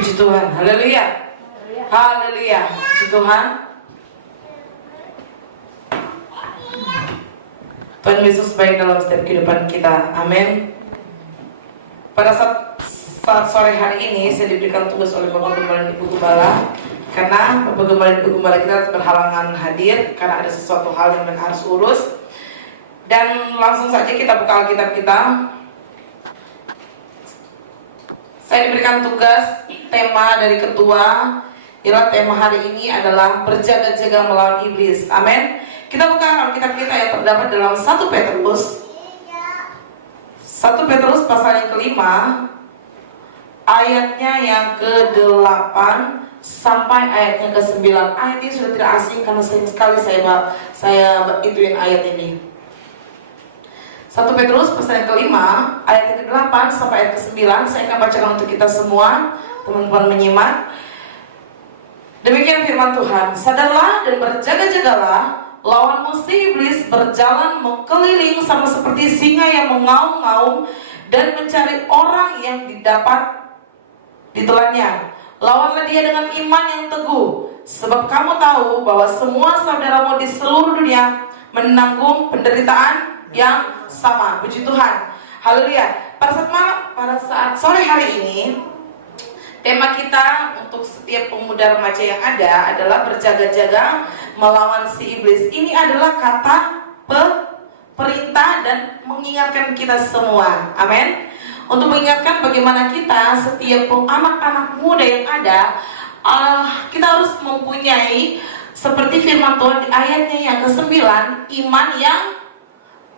Puji Tuhan, haleluya. Haleluya, puji Tuhan. Tuhan Yesus baik dalam setiap kehidupan kita, amin. Pada saat sore hari ini saya diberikan tugas oleh Bapak Gembala dan Ibu Gembala, karena Bapak Gembala dan Ibu Gembala kita berhalangan hadir karena ada sesuatu hal yang mereka harus urus. Dan langsung saja kita buka Alkitab kita. Saya diberikan tugas, tema dari ketua ialah tema hari ini adalah berjaga-jaga melawan iblis. Amin. Kita buka Alkitab kita yang terdapat dalam 1 Petrus. 1 Petrus pasal yang kelima, ayatnya yang ke-8 sampai ayatnya ke-9. Ayat ini sudah tidak asing karena sering sekali saya ituin ayat ini. 1 Petrus pasal yang kelima, ayat yang ke-8 sampai ayat ke-9. Saya akan bacakan untuk kita semua, teman-teman menyimak. Demikian firman Tuhan. Sadarlah dan berjaga-jagalah, lawan musuh iblis berjalan mengkeliling sama seperti singa yang mengaum-ngaum dan mencari orang yang didapat ditelannya. Lawanlah dia dengan iman yang teguh, sebab kamu tahu bahwa semua saudaramu di seluruh dunia menanggung penderitaan yang sama. Puji Tuhan, haleluya. Pada saat sore hari ini, tema kita untuk setiap pemuda remaja yang ada adalah berjaga-jaga melawan si iblis. Ini adalah kata perintah dan mengingatkan kita semua, amin. Untuk mengingatkan bagaimana kita setiap anak-anak muda yang ada, kita harus mempunyai seperti firman Tuhan di ayatnya yang ke-9, iman yang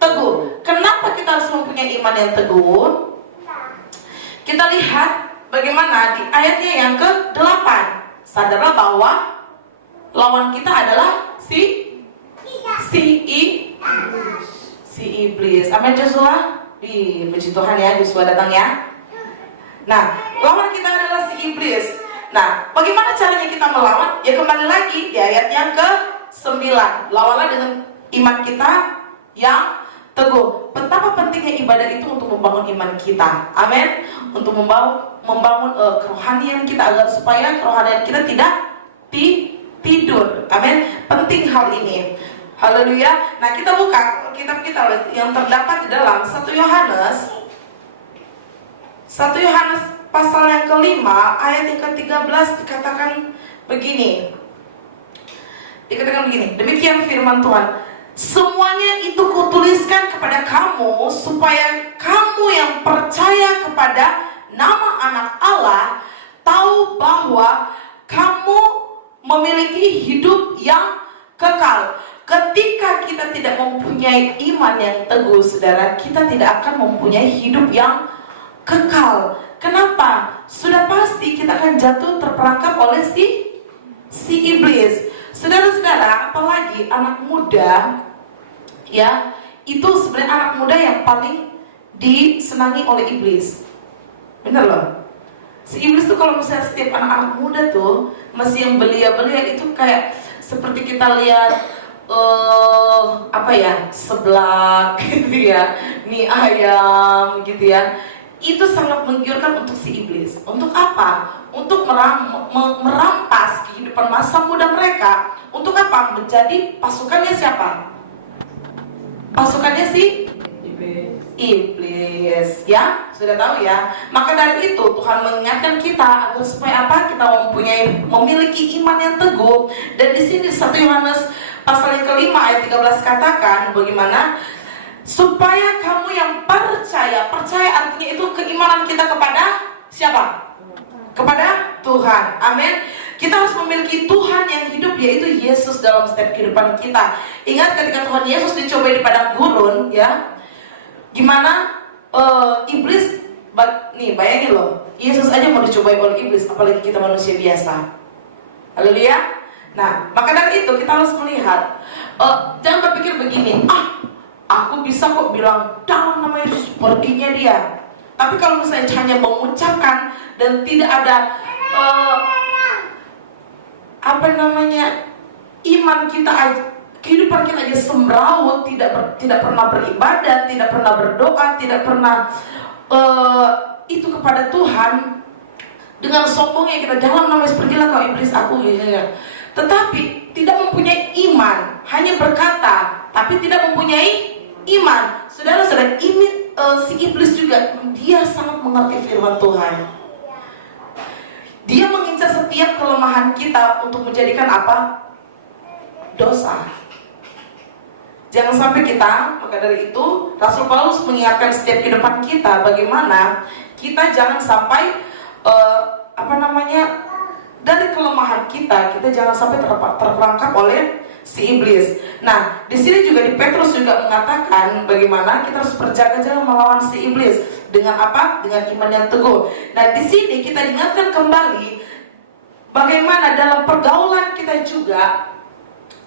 teguh. Kenapa kita harus mempunyai iman yang teguh? Kita lihat bagaimana di ayatnya yang ke-8. Sadarlah bahwa lawan kita adalah si iblis. Amin Joshua. Puji Tuhan ya, Joshua datang ya. Nah, lawan kita adalah si iblis. Nah, bagaimana caranya kita melawan? Ya kembali lagi di ayat yang ke-9. Lawanlah dengan iman kita yang teguh. Betapa pentingnya ibadah itu untuk membangun iman kita, amin. Untuk membangun kerohanian kita agar supaya kerohanian kita tidak tidur, amin. Penting hal ini, haleluya. Nah, kita buka kitab kita yang terdapat di dalam 1 Yohanes pasal yang kelima, ayat yang ke-13 dikatakan begini. Demikian firman Tuhan. Semuanya itu kutuliskan kepada kamu supaya kamu yang percaya kepada nama anak Allah tahu bahwa kamu memiliki hidup yang kekal. Ketika kita tidak mempunyai iman yang teguh, saudara, kita tidak akan mempunyai hidup yang kekal. Kenapa? Sudah pasti kita akan jatuh terperangkap oleh si iblis. Saudara-saudara, apalagi anak muda, ya, itu sebenarnya anak muda yang paling disenangi oleh iblis. Bener loh. Si iblis tuh kalau misalnya setiap anak-anak muda tuh masih yang belia-belia, itu kayak seperti kita lihat seblak gitu ya, mie ayam gitu ya. Itu sangat menggiurkan untuk si iblis. Untuk apa? Untuk merampas kehidupan masa muda mereka. Untuk apa? Menjadi pasukannya siapa? Pasukannya si iblis, ya, sudah tahu ya. Maka dari itu Tuhan mengingatkan kita agar supaya apa? Kita memiliki iman yang teguh. Dan di sini 1 Yohanes pasal yang kelima ayat 13 katakan bagaimana? Supaya kamu yang percaya artinya itu keimanan kita kepada siapa? Kepada Tuhan, amin. Kita harus memiliki Tuhan yang hidup, yaitu Yesus dalam setiap kehidupan kita. Ingat ketika Tuhan Yesus dicobai di padang gurun, ya, gimana iblis, nih bayangin loh, Yesus aja mau dicobai oleh iblis, apalagi kita manusia biasa. Haleluya. Nah, maka dari itu kita harus melihat, jangan berpikir begini, aku bisa kok bilang dalam nama Yesus, perginya dia. Tapi kalau misalnya hanya mengucapkan dan tidak ada iman kita, kehidupan kita aja semrawut, tidak pernah beribadah, tidak pernah berdoa, tidak pernah itu kepada Tuhan, dengan sombongnya kita dalam nama Yesus, pergilah kau iblis, aku ya. Tetapi tidak mempunyai iman, hanya berkata tapi tidak mempunyai iman. Saudara-saudara, ini si iblis juga dia sangat mengerti firman Tuhan. Dia mengincar setiap kelemahan kita untuk menjadikan apa? Dosa. Jangan sampai kita, maka dari itu Rasul Paulus mengingatkan setiap kehidupan kita bagaimana kita jangan sampai dari kelemahan kita jangan sampai terperangkap oleh si iblis. Nah, di sini juga di Petrus juga mengatakan bagaimana kita harus berjaga-jaga melawan si iblis dengan apa? Dengan iman yang teguh. Nah, di sini kita diingatkan kembali bagaimana dalam pergaulan kita juga,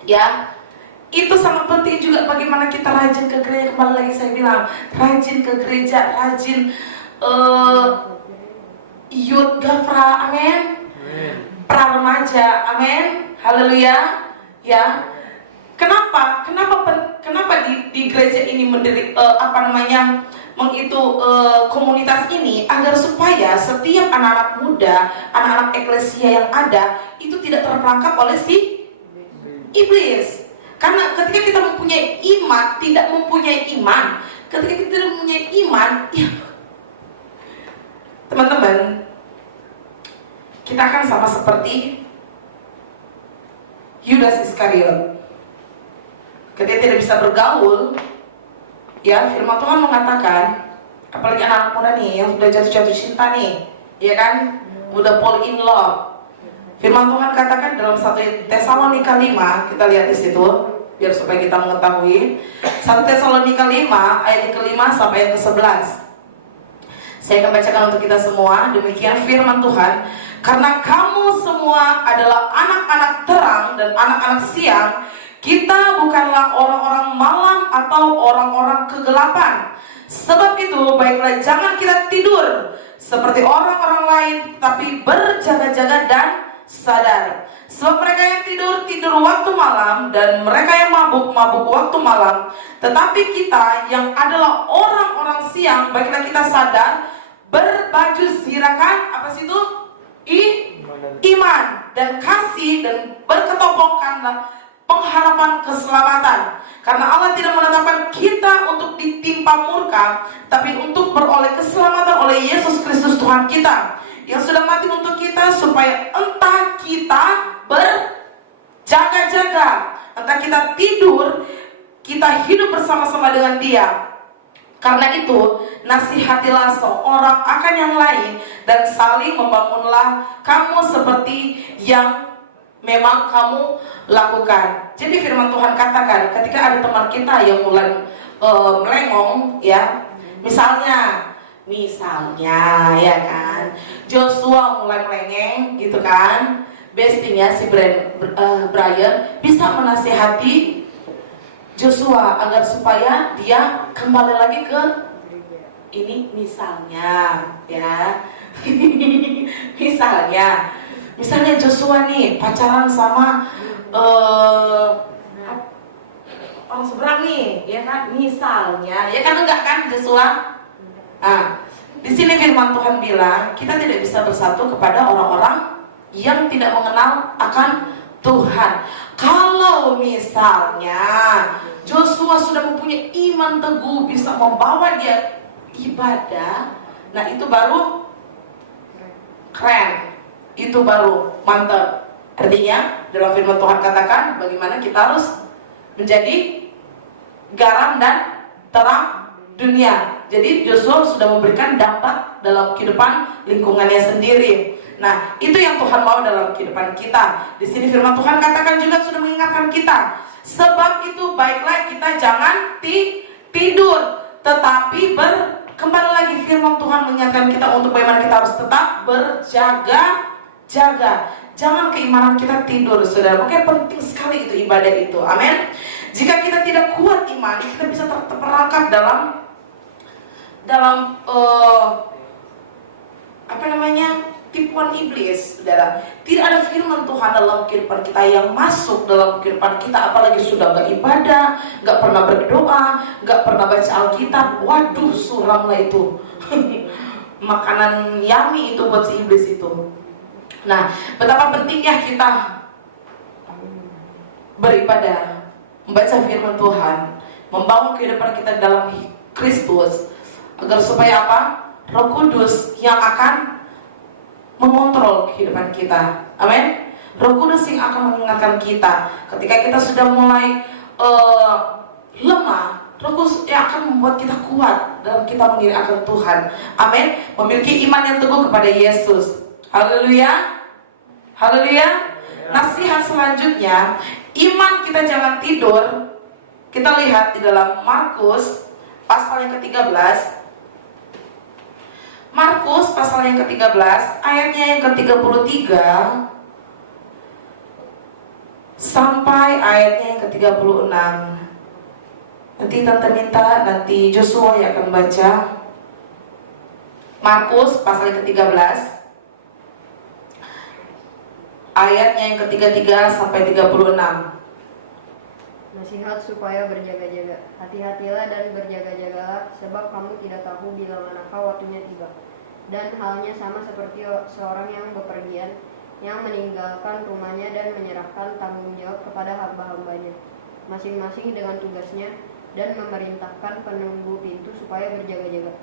ya, itu sangat penting juga bagaimana kita rajin ke gereja. Kembali lagi saya bilang, rajin ke gereja, rajin youth gafra, amin. Pra remaja, amin. Haleluya. Ya, kenapa di gereja ini mendiri komunitas ini agar supaya setiap anak-anak muda, anak-anak eklesia yang ada itu tidak terperangkap oleh si iblis. Karena ketika kita mempunyai iman, ketika kita tidak mempunyai iman, ya teman-teman, kita akan sama seperti Yudas Iskariot. Ketika tidak bisa bergaul, ya firman Tuhan mengatakan, apalagi anak muda nih yang sudah jatuh cinta nih, ya kan, udah fall in love. Firman Tuhan katakan dalam 1 Tesalonika 5, kita lihat di situ, biar supaya kita mengetahui. 1 Tesalonika 5 ayat ke-5 sampai ayat ke-11. Saya akan bacakan untuk kita semua. Demikian firman Tuhan. Karena kamu semua adalah anak-anak terang dan anak-anak siang, kita bukanlah orang-orang malam atau orang-orang kegelapan. Sebab itu baiklah jangan kita tidur seperti orang-orang lain, tapi berjaga-jaga dan sadar. Sebab mereka yang tidur waktu malam, dan mereka yang mabuk waktu malam. Tetapi kita yang adalah orang-orang siang, baiklah kita sadar, berbaju zirakan apa sih itu? Iman dan kasih, dan berketopokanlah pengharapan keselamatan. Karena Allah tidak menetapkan kita untuk ditimpa murka, tapi untuk beroleh keselamatan oleh Yesus Kristus Tuhan kita, yang sudah mati untuk kita, supaya entah kita berjaga-jaga, entah kita tidur, kita hidup bersama-sama dengan Dia. Karena itu, nasihatilah seorang akan yang lain, dan saling membangunlah kamu seperti yang memang kamu lakukan. Jadi firman Tuhan katakan, ketika ada teman kita yang mulai melengong, ya, misalnya ya kan, Joshua mulai melengeng gitu kan, bestinya si Brian bisa menasihati Joshua agar supaya dia kembali lagi ke ini, misalnya ya. misalnya Joshua nih pacaran sama orang seberang nih, ya kan, misalnya, ya kan, enggak kan Joshua? Di sini firman Tuhan bilang kita tidak bisa bersatu kepada orang-orang yang tidak mengenal akan Tuhan. Kalau misalnya Joshua sudah mempunyai iman teguh, bisa membawa dia ibadah, nah itu baru keren, itu baru mantap. Artinya dalam firman Tuhan katakan bagaimana kita harus menjadi garam dan terang dunia. Jadi Joshua sudah memberikan dampak dalam kehidupan lingkungannya sendiri. Nah, itu yang Tuhan mau dalam kehidupan kita. Di sini firman Tuhan katakan juga sudah mengingatkan kita. Sebab itu baiklah kita jangan tidur, tetapi kembali lagi firman Tuhan mengingatkan kita untuk bagaimana kita harus tetap berjaga-jaga. Jangan keimanan kita tidur, saudara. Mungkin penting sekali itu ibadah itu. Amin. Jika kita tidak kuat iman, kita bisa terperangkap dalam tipuan iblis, saudara. Tidak ada firman Tuhan dalam kehidupan kita yang masuk dalam kehidupan kita, apalagi sudah beribadah, nggak pernah berdoa, nggak pernah baca Alkitab. Waduh, suram lah itu. makanan yummy itu buat si iblis itu. Nah, betapa pentingnya kita beribadah, membaca firman Tuhan, membangun kehidupan kita dalam Kristus, agar supaya apa? Roh Kudus yang akan mengontrol kehidupan kita. Amin. Roh Kudus yang akan mengingatkan kita ketika kita sudah mulai lemah. Roh Kudus yang akan membuat kita kuat dalam kita mengiring akan Tuhan. Amin. Memiliki iman yang teguh kepada Yesus. Haleluya. Haleluya. Nasihat selanjutnya, iman kita jangan tidur. Kita lihat di dalam Markus pasal yang ke-13. Markus pasal yang ke-13 ayatnya yang ke-33 sampai ayatnya yang ke-36. Nanti Tante minta nanti Joshua yang akan baca Markus pasal yang ke-13 ayatnya yang ke-33 sampai 36. Nasihat supaya berjaga-jaga. Hati-hatilah dan berjaga-jagalah, sebab kamu tidak tahu bila manakah waktunya tiba. Dan halnya sama seperti seorang yang bepergian, yang meninggalkan rumahnya dan menyerahkan tanggung jawab kepada hamba-hambanya, masing-masing dengan tugasnya, dan memerintahkan penunggu pintu supaya berjaga-jaga.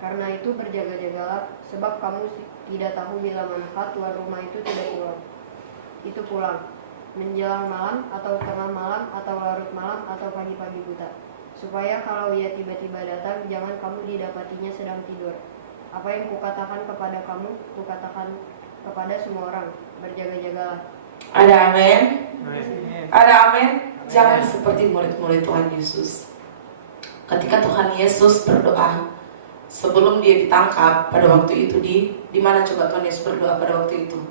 Karena itu berjaga-jagalah, sebab kamu tidak tahu bila manakah tuan rumah itu pulang. Menjelang malam, atau tengah malam, atau larut malam, atau pagi-pagi buta. Supaya kalau ia tiba-tiba datang, jangan kamu didapatinya sedang tidur. Apa yang kukatakan kepada kamu, kukatakan kepada semua orang, berjaga-jagalah. Ada amin? Ada amin? Jangan Amin. seperti murid-murid Tuhan Yesus. Ketika Tuhan Yesus berdoa, sebelum dia ditangkap pada waktu itu di mana coba Tuhan Yesus berdoa pada waktu itu?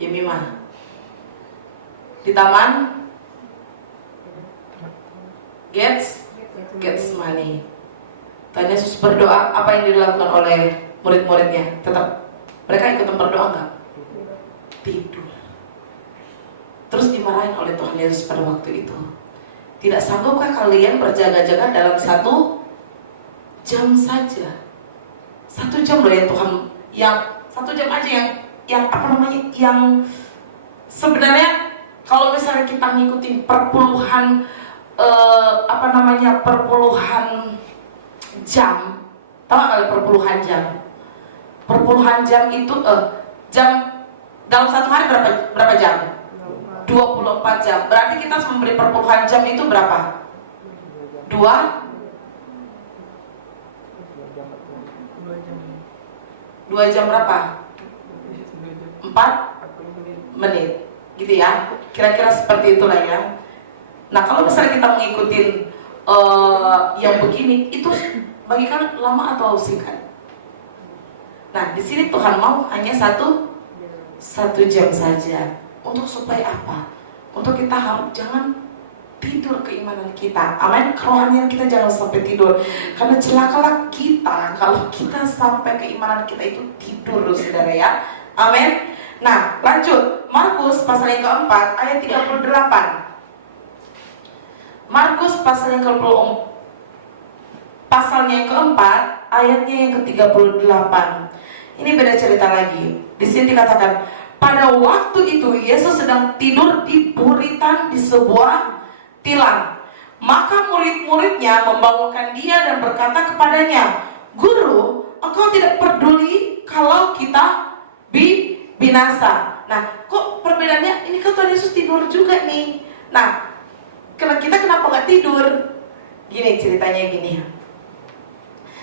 Yemima. Di taman Getsemani. Tuhan Yesus berdoa, apa yang dilakukan oleh murid-muridnya? Tetap mereka ikutan berdoa enggak? Tidur. Terus dimarahin oleh Tuhan Yesus pada waktu itu. Tidak sanggupkah kalian berjaga-jaga dalam 1 jam saja? 1 jam loh ya Tuhan, yang 1 jam aja yang apa namanya, yang sebenarnya kalau misalnya kita ngikutin perpuluhan perpuluhan jam, tahu nggak kali perpuluhan jam? Perpuluhan jam itu jam dalam 1 hari berapa jam? 24 jam. Berarti kita harus memberi perpuluhan jam itu berapa? 2 jam berapa? 4 menit gitu ya, kira-kira seperti itulah ya. Nah kalau misalnya kita mengikuti yang begini, itu bagi kan lama atau singkat? Nah di sini Tuhan mau hanya 1 jam saja. Untuk supaya apa? Untuk kita harus jangan tidur keimanan kita. Amin. Kerohanian kita jangan sampai tidur. Karena celakalah kita kalau kita sampai keimanan kita itu tidur, saudara ya. Amin. Nah, lanjut. Markus pasal yang keempat ayat 38. Markus pasal yang pasalnya yang keempat ayatnya yang ke-38. Ini beda cerita lagi. Di sini dikatakan, pada waktu itu Yesus sedang tidur di buritan di sebuah tilam. Maka murid-muridnya membangunkan dia dan berkata kepadanya, Guru, engkau tidak peduli kalau kita binasa. Nah, kok perbedaannya? Ini kan Tuhan Yesus tidur juga nih. Nah, kita kenapa nggak tidur? Gini ceritanya gini.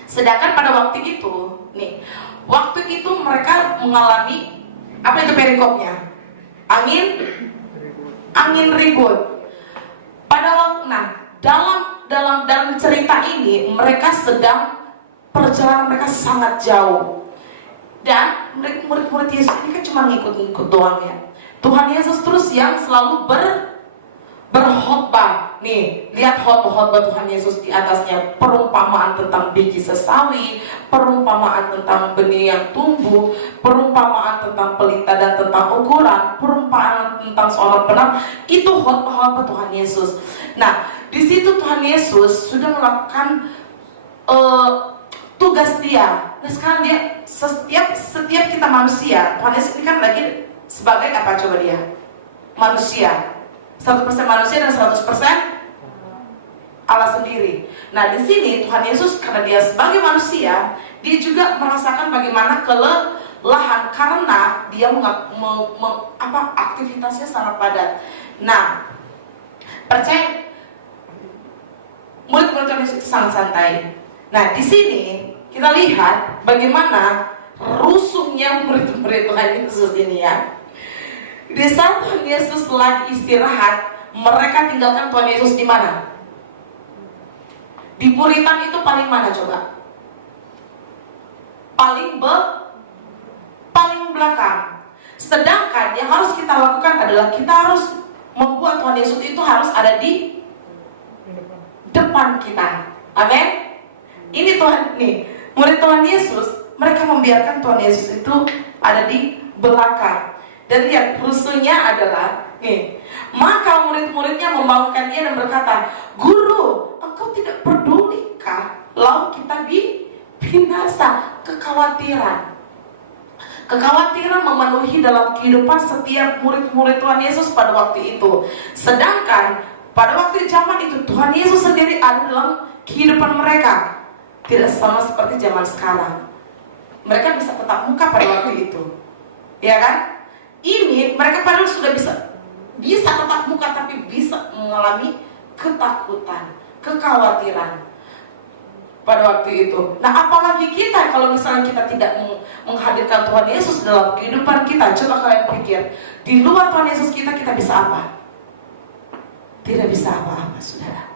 Sedangkan pada waktu itu, waktu itu mereka mengalami apa itu perikopnya? Angin ribut. Pada waktu, dalam cerita ini mereka sedang perjalanan mereka sangat jauh. Dan murid-murid Yesus ini kan cuma ngikut-ngikut doang ya. Tuhan Yesus terus yang selalu berkhotbah. Nih, lihat khotbah Tuhan Yesus di atasnya. Perumpamaan tentang biji sesawi, perumpamaan tentang benih yang tumbuh, perumpamaan tentang pelita dan tentang ukuran, perumpamaan tentang seorang penang. Itu khotbah Tuhan Yesus. Nah, di situ Tuhan Yesus sudah melakukan tugas dia. Nah sekarang dia setiap kita manusia, Tuhan Yesus ini kan lagi sebagai apa coba dia? Manusia. 100% manusia dan 100% Allah sendiri. Nah di sini Tuhan Yesus karena dia sebagai manusia, dia juga merasakan bagaimana kelelahan karena dia aktivitasnya sangat padat. Nah, percaya murid-murid Tuhan Yesus itu sangat santai. Nah di sini kita lihat bagaimana rusuhnya murid-murid Tuhan Yesus ini ya. Di saat Tuhan Yesus lagi istirahat, mereka tinggalkan Tuhan Yesus di mana? Di Puritan itu paling mana coba? Paling belakang. Sedangkan yang harus kita lakukan adalah kita harus membuat Tuhan Yesus itu harus ada di depan kita. Amin. Ini Tuhan nih, murid Tuhan Yesus, mereka membiarkan Tuhan Yesus itu ada di belakang. Dan lihat rusuhnya adalah nih, maka murid-muridnya membangunkan dia dan berkata, "Guru, engkau tidak pedulikah laut kita binasa?" Kekhawatiran memenuhi dalam kehidupan setiap murid-murid Tuhan Yesus pada waktu itu. Sedangkan pada waktu zaman itu Tuhan Yesus sendiri ada dalam kehidupan mereka. Tidak sama seperti zaman sekarang. Mereka bisa tetap muka pada waktu itu, ya kan? Ini mereka padahal sudah bisa tetap muka, tapi bisa mengalami ketakutan, kekhawatiran pada waktu itu. Nah apalagi kita kalau misalnya kita tidak menghadirkan Tuhan Yesus dalam kehidupan kita. Coba kalian pikir, di luar Tuhan Yesus kita bisa apa? Tidak bisa apa-apa, saudara.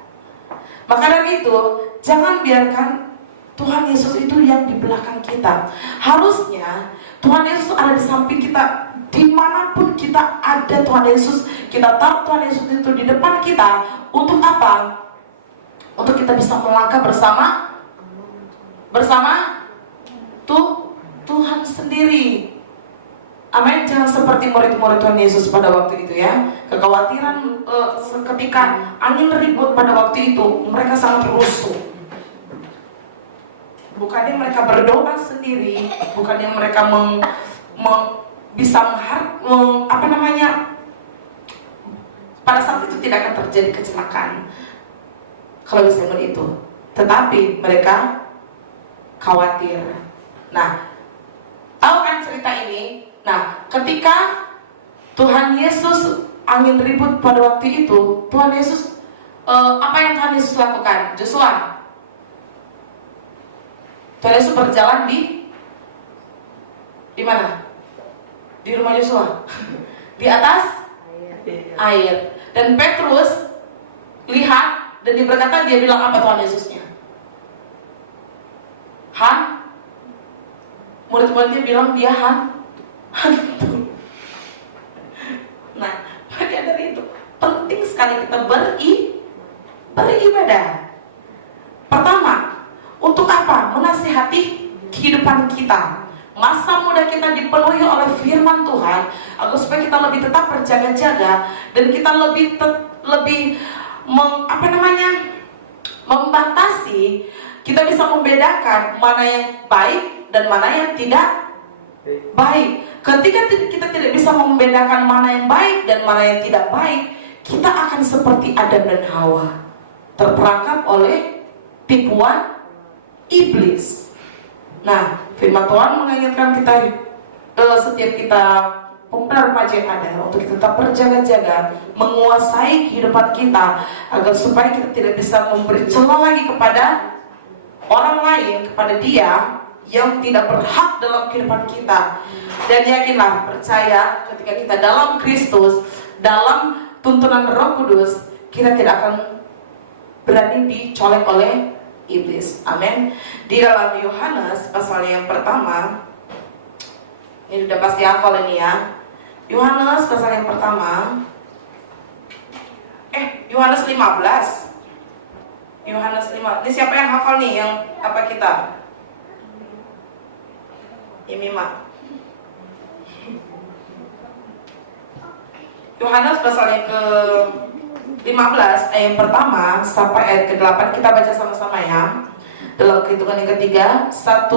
Maka dari itu, jangan biarkan Tuhan Yesus itu yang di belakang kita. Harusnya Tuhan Yesus ada di samping kita. Dimanapun kita ada Tuhan Yesus, kita tahu Tuhan Yesus itu di depan kita. Untuk apa? Untuk kita bisa melangkah bersama Tuhan sendiri. Amin. Jangan seperti murid-murid Tuhan Yesus pada waktu itu ya. Kekhawatiran ketika angin ribut pada waktu itu, mereka sangat rusuh. Bukannya mereka berdoa sendiri, bukannya mereka pada saat itu tidak akan terjadi kecelakaan kalau bisa itu, tetapi mereka khawatir. Nah, tahu kan cerita ini? Nah, ketika Tuhan Yesus angin ribut pada waktu itu, Tuhan Yesus apa yang Tuhan Yesus lakukan? Joshua, Tuhan Yesus berjalan di mana? Di rumah Yosua, di atas air. Dan Petrus lihat dan dia berkata, dia bilang apa Tuhan Yesusnya? Murid-muridnya bilang dia hantu. Nah, maka dari itu penting sekali kita beribadah. Pertama, untuk apa? Menasihati kehidupan kita. Masa muda kita dipenuhi oleh firman Tuhan, agar supaya kita lebih tetap berjaga-jaga dan kita lebih membatasi, kita bisa membedakan mana yang baik dan mana yang tidak baik. Ketika kita tidak bisa membedakan mana yang baik dan mana yang tidak baik, kita akan seperti Adam dan Hawa, terperangkap oleh tipuan iblis. Nah, firman Tuhan mengingatkan kita setiap kita pemuda remaja yang ada untuk kita tetap berjaga-jaga, menguasai kehidupan kita, agar supaya kita tidak bisa memberi celah lagi kepada orang lain, kepada dia yang tidak berhak dalam kehidupan kita. Dan yakinlah, percaya ketika kita dalam Kristus, dalam tuntunan Roh Kudus, kita tidak akan berani dicolek oleh iblis. Amin. Di dalam Yohanes pasal yang pertama, ini sudah pasti hafal ini ya. Yohanes pasal yang pertama, Yohanes 15. Yohanes 5. Ini siapa yang hafal nih? Yang apa kita? Imima. Yohanes pasal yang ke-15 ayat yang pertama sampai ayat ke-8, kita baca sama-sama ya. Dalam kehitungan yang ketiga, 1,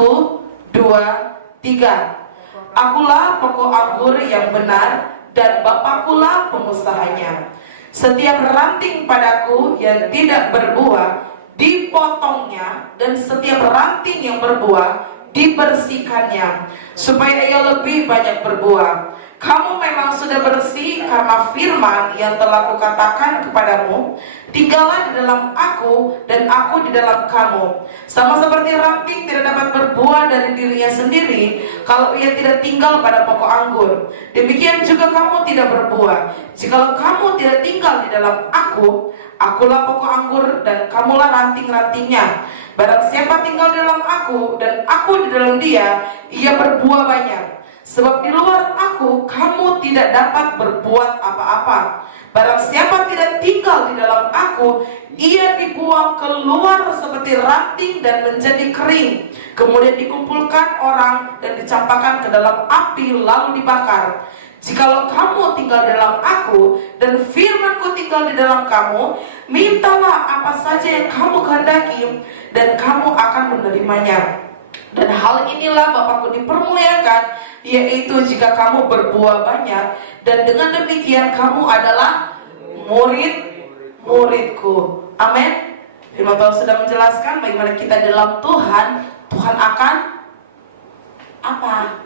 2, 3. Akulah pokok anggur yang benar, dan Bapakkulah pengusahanya. Setiap ranting padaku yang tidak berbuah dipotongnya, dan setiap ranting yang berbuah dibersihkannya, supaya ia lebih banyak berbuah. Kamu memang sudah bersih karena firman yang telah kukatakan kepadamu. Tinggallah di dalam aku dan aku di dalam kamu. Sama seperti ranting tidak dapat berbuah dari dirinya sendiri kalau ia tidak tinggal pada pokok anggur, demikian juga kamu tidak berbuah jikalau kamu tidak tinggal di dalam aku. Akulah pokok anggur dan kamulah ranting-rantingnya. Barang siapa tinggal di dalam aku dan aku di dalam dia, ia berbuah banyak. Sebab di luar aku kamu tidak dapat berbuat apa-apa. Barang siapa tidak tinggal di dalam aku, ia dibuang keluar seperti ranting dan menjadi kering, kemudian dikumpulkan orang dan dicampakkan ke dalam api lalu dibakar. Jikalau kamu tinggal dalam aku dan firmanku tinggal di dalam kamu, mintalah apa saja yang kamu kehendaki dan kamu akan menerimanya. Dan hal inilah Bapakku dipermuliakan, yaitu jika kamu berbuah banyak, dan dengan demikian kamu adalah murid-muridku. Amin. Firman Tuhan sudah menjelaskan bagaimana kita dalam Tuhan, Tuhan akan apa?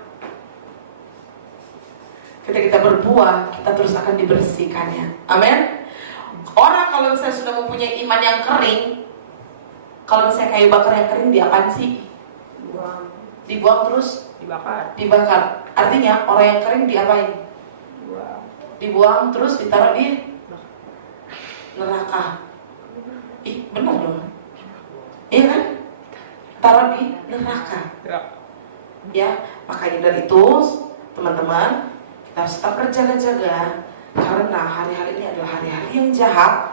Ketika kita berbuah, kita terus akan dibersihkannya. Amin. Orang kalau misalnya sudah mempunyai iman yang kering, kalau misalnya kayu bakar yang kering, diapain sih? Dibuang terus dibakar. Artinya orang yang kering diapain? Dibuang terus ditaruh di neraka. Ih, benar dong. Iya kan? Taruh di neraka. Ya, makanya dari itu teman-teman, kita harus tetap berjaga-jaga, karena hari-hari ini adalah hari-hari yang jahat.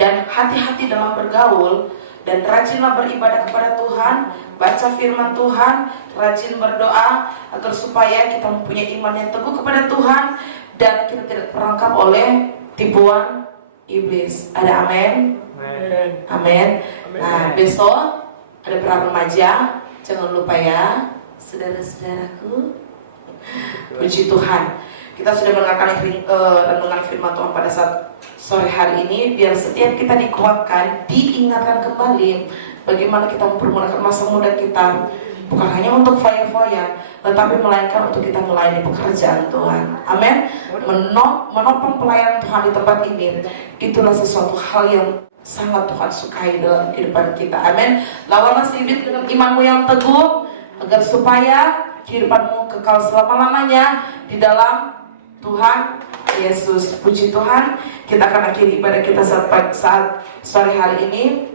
Dan hati-hati dalam bergaul, dan rajinlah beribadah kepada Tuhan, baca firman Tuhan, rajin berdoa agar supaya kita mempunyai iman yang teguh kepada Tuhan dan kita tidak terperangkap oleh tipuan iblis. Ada amin? Amin. Nah, besok ada para remaja, jangan lupa ya, saudara-saudaraku. Puji Tuhan. Kita sudah mendengarkan renungan firman Tuhan pada saat sore hari ini, biar setiap kita dikuatkan, diingatkan kembali bagaimana kita mempergunakan masa muda kita, bukan hanya untuk foya-foya, tetapi melainkan untuk kita melayani pekerjaan Tuhan. Amin. Menopang pelayanan Tuhan di tempat ini, itulah sesuatu hal yang sangat Tuhan sukai dalam kehidupan kita. Amin. Lawanlah si iblis dengan imanmu yang teguh, agar supaya kehidupanmu kekal selama-lamanya di dalam Tuhan Yesus. Puji Tuhan. Kita akan akhiri ibadah kita saat sore hari ini.